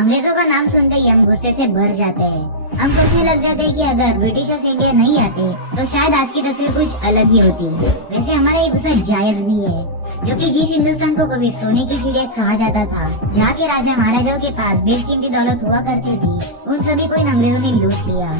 अंग्रेजों का नाम सुनते ही हम गुस्से से भर जाते हैं। हम सोचने लग जाते हैं कि अगर ब्रिटिशर्स इंडिया नहीं आते तो शायद आज की तस्वीर कुछ अलग ही होती। वैसे हमारा ये गुस्सा जायज भी है, क्योंकि जिस हिंदुस्तान को कभी सोने की चिड़िया कहा जाता था, जहाँ के राजा महाराजाओं के पास बेशकीमती दौलत हुआ करती थी, उन सभी को इन अंग्रेजों ने लूट लिया।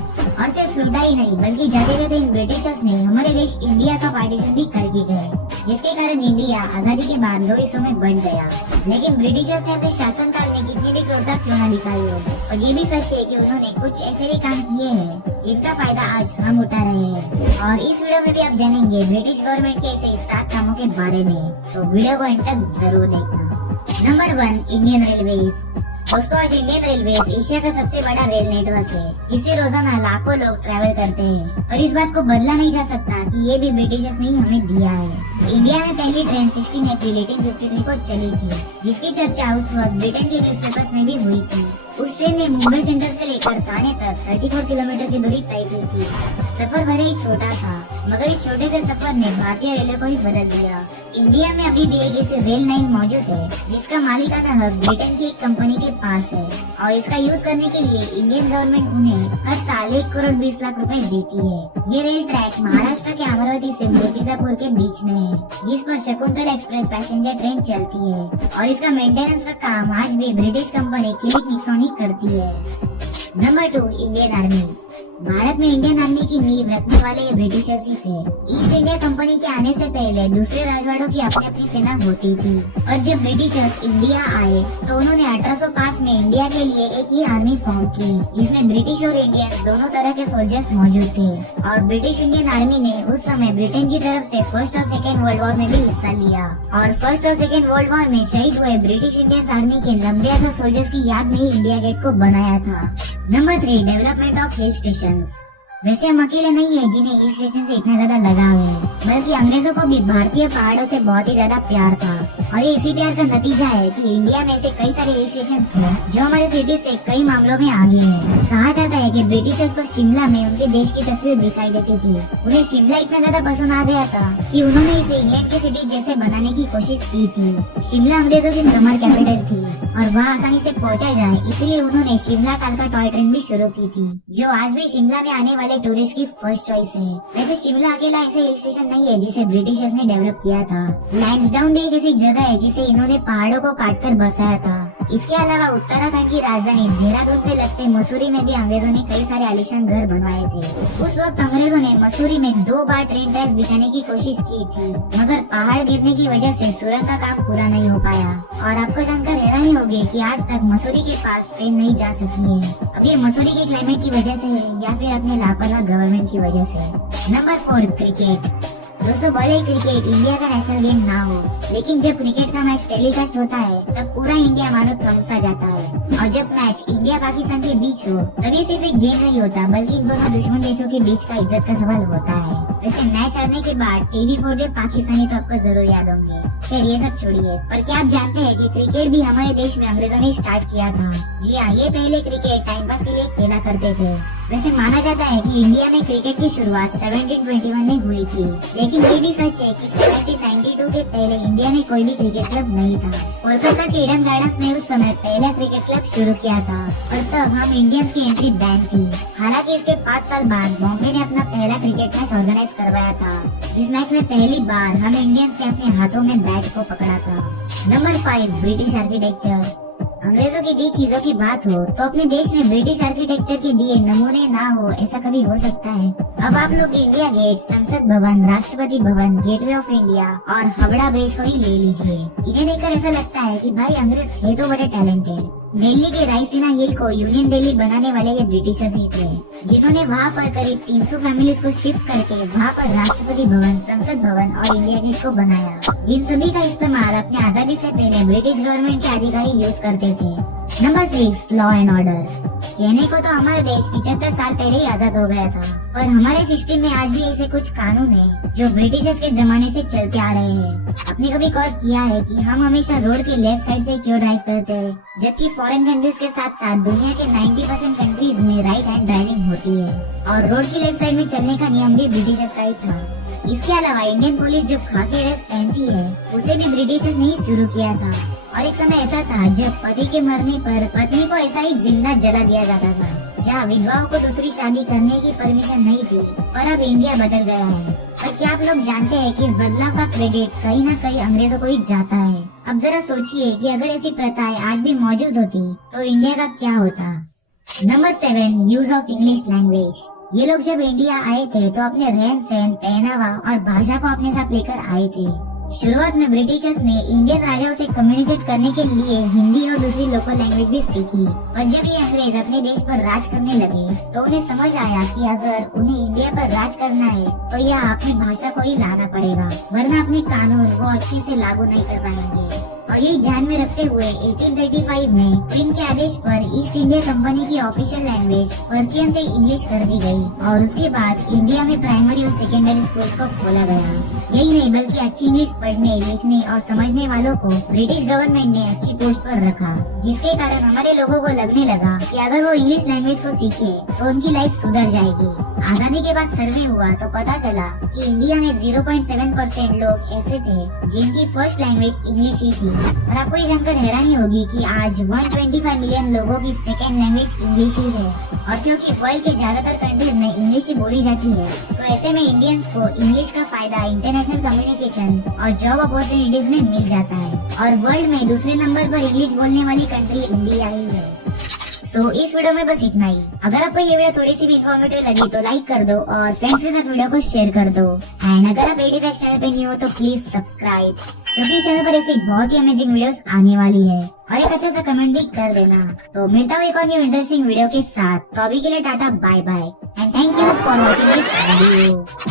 और सिर्फ लूटा ही नहीं, बल्कि जाते जाते इन ब्रिटिशर्स ने हमारे देश इंडिया का पार्टीशन भी करके गए, जिसके कारण इंडिया आजादी के बाद 2 हिस्सों में बंट गया। लेकिन ब्रिटिशर्स ने अपने शासनकाल में कितनी भी क्रूरता क्यों न दिखाई हो, और ये भी सच है कि उन्होंने कुछ ऐसे भी काम किए हैं जिनका फायदा आज हम उठा रहे हैं। और इस वीडियो में भी आप जानेंगे ब्रिटिश गवर्नमेंट के ऐसे 7 कामों के बारे में, तो वीडियो को अंत तक जरूर देखना। Number 1, Indian railways. दोस्तों, आज इंडियन रेलवेज एशिया का सबसे बड़ा रेल नेटवर्क है, जिसे रोजाना लाखों लोग ट्रैवल करते हैं। और इस बात को बदला नहीं जा सकता कि ये भी ब्रिटिशर्स ने हमें दिया है। इंडिया में पहली ट्रेन 16 अप्रैल 1853 को चली थी, जिसकी चर्चा उस वक्त ब्रिटेन के न्यूज़पेपर्स में भी हुई थी। उस ट्रेन ने मुंबई सेंट्रल से लेकर थाने तक 34 किलोमीटर की दूरी तय की थी। सफर भले ही छोटा था, मगर इस छोटे से सफर ने भारतीय रेलवे को ही बदल दिया। इंडिया में अभी भी एक ऐसी रेल लाइन मौजूद है जिसका मालिकाना हक ब्रिटेन की एक कंपनी के पास है, और इसका यूज करने के लिए इंडियन गवर्नमेंट उन्हें हर साल 1 करोड़ 20 लाख रुपए देती है। ये रेल ट्रैक महाराष्ट्र के अमरावती से मूर्तिजापुर के बीच में है, जिस पर शकुंतला एक्सप्रेस पैसेंजर ट्रेन चलती है, और इसका मेंटेनेंस का काम आज भी ब्रिटिश कंपनी किलिक निक्सन ही करती है। Number 2, Indian army. भारत में इंडियन आर्मी की नींव रखने वाले ये ब्रिटिशर्स ही थे। ईस्ट इंडिया कंपनी के आने से पहले दूसरे राजवाड़ों की अपनी अपनी सेना होती थी, और जब ब्रिटिशर्स इंडिया आए तो उन्होंने 1805 में इंडिया के लिए एक ही आर्मी फॉर्म की, जिसमें ब्रिटिश और इंडियंस दोनों तरह के सोल्जर्स मौजूद थे। और ब्रिटिश इंडियन आर्मी ने उस समय ब्रिटेन की तरफ से फर्स्ट और सेकेंड वर्ल्ड वॉर में भी हिस्सा लिया, और फर्स्ट और सेकेंड वर्ल्ड वॉर में शहीद हुए ब्रिटिश इंडियन आर्मी के लंबे सोल्जर्स की याद में ही इंडिया गेट को बनाया था। Number 3, development of hill station. वैसे हम अकेले नहीं है जिन्हें हिल स्टेशन से इतना ज्यादा लगाव है, बल्कि अंग्रेजों को भी भारतीय पहाड़ों से बहुत ही ज्यादा प्यार था। और ये इसी प्यार का नतीजा है कि इंडिया में ऐसे कई सारे हिल स्टेशन हैं जो हमारे सिटी से कई मामलों में आगे हैं। कहा जाता है कि ब्रिटिशर्स को शिमला में उनके देश की तस्वीर दिखाई देती थी। उन्हें शिमला इतना ज्यादा पसंद आ गया था कि उन्होंने इसे इंग्लैंड की सिटी जैसे बनाने की कोशिश की थी। शिमला अंग्रेजों की समर कैपिटल थी, और वहाँ आसानी से पहुँचा जाए इसलिए उन्होंने शिमला कालका टॉय ट्रेन भी शुरू की थी, जो आज भी शिमला में आने वाले टूरिस्ट की फर्स्ट चॉइस है। वैसे शिमला अकेला ऐसे हिल स्टेशन नहीं है जिसे ब्रिटिशर्स ने डेवलप किया था। लैंसडाउन भी एक ऐसी जगह है जिसे इन्होंने पहाड़ों को काटकर बसाया था। इसके अलावा उत्तराखंड की राजधानी देहरादून से लगते मसूरी में भी अंग्रेजों ने कई सारे आलीशान घर बनवाए थे। उस वक्त अंग्रेजों ने मसूरी में 2 बार ट्रेन ट्रैक्स बिछाने की कोशिश की थी, मगर पहाड़ गिरने की वजह से सुरंग का काम पूरा नहीं हो पाया। और आपको जानकर हैरानी होगी कि आज तक मसूरी के पास ट्रेन नहीं जा सकी है। अब ये मसूरी के क्लाइमेट की वजह से है या फिर अपने लापरवाह गवर्नमेंट की वजह से। Number 4, cricket. दोस्तों, भले ही क्रिकेट इंडिया का नेशनल गेम ना हो, लेकिन जब क्रिकेट का मैच टेलीकास्ट होता है तब पूरा इंडिया मानो तमसा जाता है। और जब मैच इंडिया पाकिस्तान के बीच हो तब ये सिर्फ एक गेम नहीं होता, बल्कि इन दोनों दुश्मन देशों के बीच का इज्जत का सवाल होता है। वैसे मैच हारने के बाद टीवी फोड़े पाकिस्तानी तो आपको जरूर याद होंगे। खैर ये सब छोड़िए, पर क्या आप जानते हैं कि क्रिकेट भी हमारे देश में अंग्रेजों ने स्टार्ट किया था। जी हाँ, ये पहले क्रिकेट टाइम पास के लिए खेला करते थे। वैसे माना जाता है कि इंडिया में क्रिकेट की शुरुआत 1721 में हुई थी, लेकिन ये भी सच है कि 1792 के पहले इंडिया में कोई भी क्रिकेट क्लब नहीं था। कोलकाता के ईडन गार्डन्स में उस समय पहला क्रिकेट क्लब शुरू किया था, और तब हम इंडियंस की एंट्री बैन थी। हालांकि इसके 5 साल बाद बॉम्बे ने अपना पहला क्रिकेट मैच ऑर्गेनाइज करवाया था, जिस मैच में पहली बार हम इंडियंस के अपने हाथों में बैट को पकड़ा था। Number 5, British architecture. अंग्रेजों की दी चीजों की बात हो तो अपने देश में ब्रिटिश आर्किटेक्चर के दिए नमूने ना हो, ऐसा कभी हो सकता है? अब आप लोग इंडिया गेट, संसद भवन, Rashtrapati Bhavan, gateway of India और हावड़ा ब्रिज को ही ले लीजिए। इन्हें देखकर ऐसा लगता है कि भाई अंग्रेज थे तो बड़े टैलेंटेड। दिल्ली के रायसीना हिल को यूनियन दिल्ली बनाने वाले ये ब्रिटिशर्स ही थे, जिन्होंने वहाँ पर करीब 300 फैमिलीज को शिफ्ट करके वहाँ पर राष्ट्रपति भवन, संसद भवन और इंडिया गेट को बनाया, जिन सभी का इस्तेमाल अपने आजादी से पहले ब्रिटिश गवर्नमेंट के अधिकारी यूज करते थे। Number 6, law and order. कहने को तो हमारा देश 75 साल पहले ही आजाद हो गया था, पर हमारे सिस्टम में आज भी ऐसे कुछ कानून हैं जो ब्रिटिशर्स के जमाने से चलते आ रहे हैं। आपने कभी गौर किया है कि हम हमेशा रोड के लेफ्ट साइड से क्यों ड्राइव करते हैं, जबकि फॉरेन कंट्रीज के साथ साथ दुनिया के 90% कंट्रीज में राइट हैंड ड्राइविंग होती है, और रोड की लेफ्ट साइड में चलने का नियम भी ब्रिटिशर्स का ही था। इसके अलावा इंडियन पुलिस जो खाकी ड्रेस पहनती है, उसे भी ब्रिटिशर्स ने ही शुरू किया था। और एक समय ऐसा था जब पति के मरने पर पत्नी को ऐसा ही जिंदा जला दिया जाता था, जहाँ विधवाओं को दूसरी शादी करने की परमिशन नहीं थी। पर अब इंडिया बदल गया है। पर क्या आप लोग जानते हैं कि इस बदलाव का क्रेडिट कहीं न कहीं अंग्रेजों को ही जाता है। अब जरा सोचिए कि अगर ऐसी प्रथाएं आज भी मौजूद होती तो इंडिया का क्या होता। Number 7, use of English language. ये लोग जब इंडिया आए थे तो अपने रहन सहन, पहनावा और भाषा को अपने साथ लेकर आए थे। शुरुआत में ब्रिटिशर्स ने इंडियन राजाओं से कम्युनिकेट करने के लिए हिंदी और दूसरी लोकल लैंग्वेज भी सीखी। और जब ये अंग्रेज अपने देश पर राज करने लगे तो उन्हें समझ आया कि अगर उन्हें इंडिया पर राज करना है तो यह अपनी भाषा को ही लाना पड़ेगा, वरना अपने कानून वो अच्छे से लागू नहीं कर पाएंगे। और यही ध्यान में रखते हुए 1835 में किंग के आदेश पर ईस्ट इंडिया कंपनी की ऑफिशियल लैंग्वेज पर्शियन से इंग्लिश कर दी गई। और उसके बाद इंडिया में प्राइमरी और सेकेंडरी स्कूल्स को खोला गया। यही नहीं बल्कि अच्छी इंग्लिश पढ़ने, लिखने और समझने वालों को ब्रिटिश गवर्नमेंट ने अच्छी पोस्ट पर रखा, जिसके कारण हमारे लोगों को लगने लगा कि अगर वो इंग्लिश लैंग्वेज को सीखे तो उनकी लाइफ सुधर जाएगी। आजादी के बाद सर्वे हुआ तो पता चला कि इंडिया में 0.7% लोग ऐसे थे जिनकी फर्स्ट लैंग्वेज इंग्लिश ही थी। और आपको ये जानकर हैरानी होगी कि आज 125 मिलियन लोगों की सेकेंड लैंग्वेज इंग्लिश ही है। और क्योंकि वर्ल्ड के ज्यादातर कंट्रीज में इंग्लिश ही बोली जाती है, तो ऐसे में इंडियंस को इंग्लिश का फायदा इंटरनेशनल कम्युनिकेशन और जॉब अपॉर्चुनिटीज में मिल जाता है। और वर्ल्ड में दूसरे नंबर पर इंग्लिश बोलने वाली कंट्री इंडिया ही है। इस वीडियो में बस इतना ही। अगर आपको ये वीडियो थोड़ी सी भी इन्फॉर्मेटिव लगी तो लाइक कर दो और फ्रेंड्स के साथ वीडियो को शेयर कर दो। एंड अगर आप एडीफैक्ट चैनल पे न्यू हो तो प्लीज सब्सक्राइब, क्योंकि इस चैनल पर ऐसी बहुत ही अमेजिंग वीडियोस आने वाली है। और एक अच्छा सा कमेंट भी कर देना। तो मिलता हूँ एक और न्यू इंटरेस्टिंग वीडियो के साथ। तो अभी के लिए tata, bye bye and thank you for watching this video.